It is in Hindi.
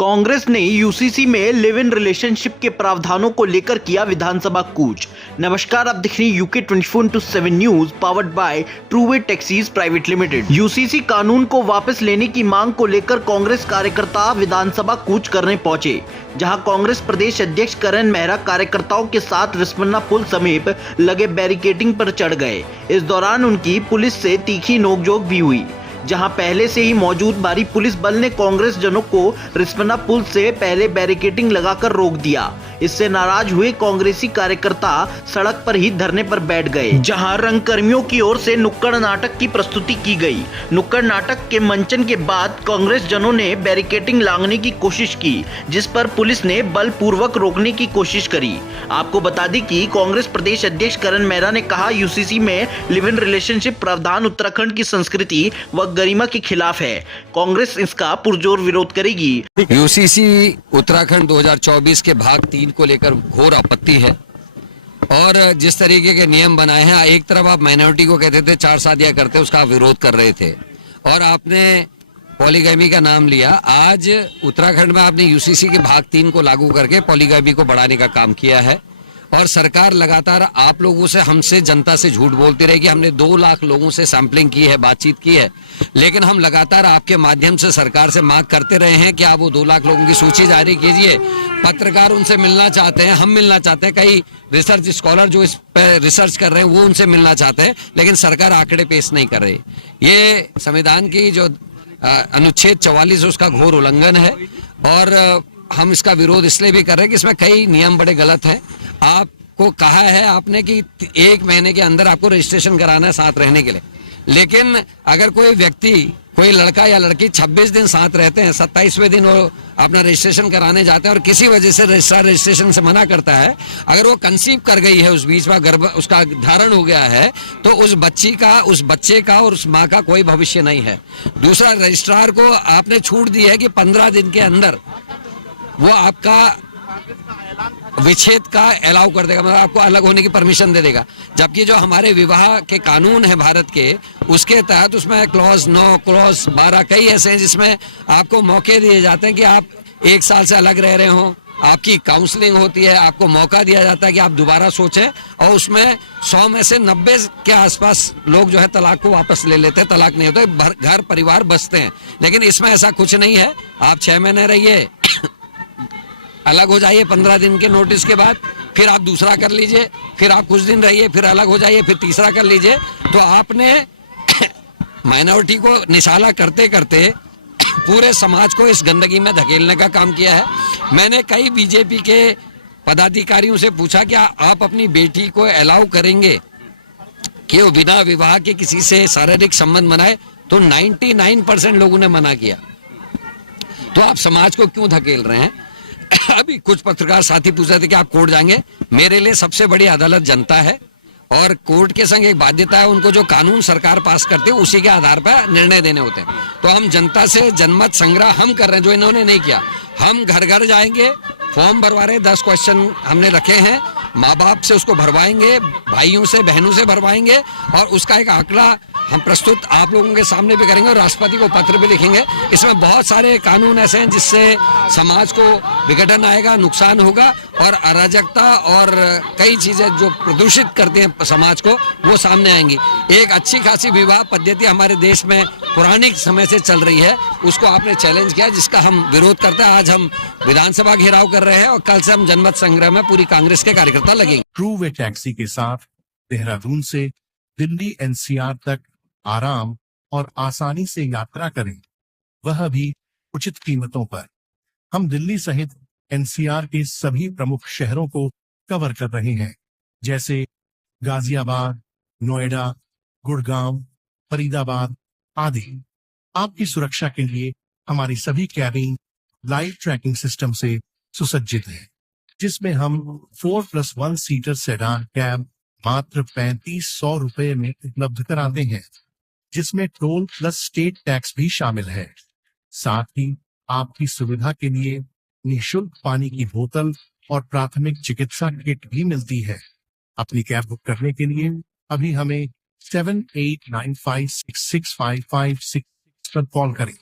कांग्रेस ने यूसीसी में लिव इन रिलेशनशिप के प्रावधानों को लेकर किया विधानसभा कूच। नमस्कार, आप देख रहे हैं UK 24/7 news powered by Trueway taxis private limited. UCC कानून को वापस लेने की मांग को लेकर कांग्रेस कार्यकर्ता विधानसभा कूच करने पहुंचे, जहां कांग्रेस प्रदेश अध्यक्ष करण मेहरा कार्यकर्ताओं के साथ रिस्पन्ना पुल समीप लगे बैरिकेडिंग पर चढ़ गए। इस दौरान उनकी पुलिस से तीखी नोकझोंक भी हुई, जहां पहले से ही मौजूद भारी पुलिस बल ने कांग्रेस जनों को रिस्पना पुल से पहले बैरिकेडिंग लगाकर रोक दिया। इससे नाराज हुए कांग्रेसी कार्यकर्ता सड़क पर ही धरने पर बैठ गए, जहां रंगकर्मियों की ओर से नुक्कड़ नाटक की प्रस्तुति की गई। नुक्कड़ नाटक के मंचन के बाद कांग्रेस जनों ने बैरिकेडिंग लांघने की कोशिश की, जिस पर पुलिस ने बलपूर्वक रोकने की कोशिश करी। आपको बता दें कि कांग्रेस प्रदेश अध्यक्ष करण मेहरा ने कहा, यूसीसी में लिव इन रिलेशनशिप प्रावधान उत्तराखंड की संस्कृति व गरिमा के खिलाफ है। कांग्रेस इसका पुरजोर विरोध करेगी। यूसीसी उत्तराखंड 2024 के भाग 3 को लेकर घोर आपत्ति है। और जिस तरीके के नियम बनाए हैं, एक तरफ आप माइनॉरिटी को कहते थे 4 शादियां करते, उसका विरोध कर रहे थे, और आपने पॉलीगैमी का नाम लिया। आज उत्तराखंड में आपने यूसीसी के भाग 3 को लागू करके पॉलीगैमी को बढ़ाने का काम किया है। और सरकार लगातार आप लोगों से, हमसे, जनता से झूठ बोलती रही कि हमने 2 लाख लोगों से सैंपलिंग की है, बातचीत की है, लेकिन हम लगातार आपके माध्यम से सरकार से मांग करते रहे हैं कि आप वो 2 लाख लोगों की सूची जारी कीजिए। पत्रकार उनसे मिलना चाहते हैं, हम मिलना चाहते हैं, कई रिसर्च स्कॉलर जो इस पर रिसर्च कर रहे हैं वो उनसे मिलना चाहते हैं, लेकिन सरकार आंकड़े पेश नहीं कर रही। ये संविधान की जो अनुच्छेद 44 उसका घोर उल्लंघन है, और हम इसका विरोध इसलिए भी कर रहे हैं कि इसमें कई नियम बड़े गलत हैं। आपको कहा है आपने कि 1 महीने के अंदर आपको रजिस्ट्रेशन कराना है साथ रहने के लिए, लेकिन अगर कोई व्यक्ति, कोई लड़का या लड़की 26 दिन साथ रहते हैं, 27वें दिन वो अपना रजिस्ट्रेशन कराने जाते हैं और किसी वजह से रजिस्ट्रार रजिस्ट्रेशन से मना करता है, अगर वो कंसीव कर गई है, उस बीच में गर्भ उसका धारण हो गया है, तो उस बच्चे का और उस माँ का कोई भविष्य नहीं है। दूसरा, रजिस्ट्रार को आपने छूट दी है कि 15 दिन के अंदर वो आपका विच्छेद का अलाउ कर देगा, मतलब आपको अलग होने की परमिशन दे देगा। जबकि जो हमारे विवाह के कानून है भारत के, उसके तहत उसमें क्लॉज 9, क्लॉज 12 कई ऐसे हैं जिसमें आपको मौके दिए जाते हैं कि आप 1 साल से अलग रह रहे हो, आपकी काउंसलिंग होती है, आपको मौका दिया जाता है कि आप दोबारा सोचें, और उसमें 100 में से 90 के आसपास लोग जो है तलाक को वापस ले लेते हैं, तलाक नहीं होता, घर परिवार बसते हैं। लेकिन इसमें ऐसा कुछ नहीं है। आप 6 महीने रहिए, अलग हो जाइए 15 दिन के नोटिस के बाद, फिर आप दूसरा कर लीजिए, फिर आप कुछ दिन रहिए, फिर अलग हो जाइए, फिर तीसरा कर लीजिए। तो आपने माइनॉरिटी को निशाना करते करते पूरे समाज को इस गंदगी में धकेलने का काम किया है। मैंने कई बीजेपी के पदाधिकारियों से पूछा कि आप अपनी बेटी को अलाउ करेंगे कि वो बिना विवाह के किसी से शारीरिक संबंध बनाए, तो 99% लोगों ने मना किया। तो आप समाज को क्यों धकेल रहे हैं? अभी कुछ पत्रकार साथी पूछ रहे थे कि आप कोर्ट जाएंगे। मेरे लिए सबसे बड़ी अदालत जनता है, और कोर्ट के संग एक बाध्यता है, उनको जो कानून सरकार पास करती है उसी के आधार पर निर्णय देने होते हैं। तो हम जनता से जनमत संग्रह हम कर रहे हैं, जो इन्होंने नहीं किया। हम घर घर जाएंगे, फॉर्म भरवा रहे, 10 क्वेश्चन हमने रखे हैं, माँ बाप से उसको भरवाएंगे, भाइयों से, बहनों से भरवाएंगे, और उसका एक आंकड़ा हम प्रस्तुत आप लोगों के सामने भी करेंगे और राष्ट्रपति को पत्र भी लिखेंगे। इसमें बहुत सारे कानून ऐसे हैं जिससे समाज को विघटन आएगा, नुकसान होगा, और अराजकता और कई चीजें जो प्रदूषित करते हैं समाज को, वो सामने आएंगी। एक अच्छी खासी विवाह पद्धति हमारे देश में पुराने समय से चल रही है, उसको आपने चैलेंज किया, जिसका हम विरोध करते हैं। आज हम विधानसभा घेराव कर रहे हैं, और कल से हम जनमत संग्रह में पूरी कांग्रेस के कार्यकर्ता लगेंगे। ट्रूवे टैक्सी के साथ देहरादून से दिल्ली एनसीआर तक आराम और आसानी से यात्रा करें, वह भी उचित कीमतों पर। हम दिल्ली सहित एनसीआर के सभी प्रमुख शहरों को कवर कर रहे हैं, जैसे गाजियाबाद, नोएडा, गुड़गांव, फरीदाबाद आदि। आपकी सुरक्षा के लिए हमारी सभी कैबिन लाइव ट्रैकिंग सिस्टम से सुसज्जित है, जिसमें हम 4+1 सीटर सेडान कैब मात्र 3500 रुपए में उपलब्ध कराते हैं, जिसमें टोल प्लस स्टेट टैक्स भी शामिल है। साथ ही आपकी सुविधा के लिए निःशुल्क पानी की बोतल और प्राथमिक चिकित्सा किट भी मिलती है। अपनी कैब बुक करने के लिए अभी हमें 7895665566 पर कॉल करें।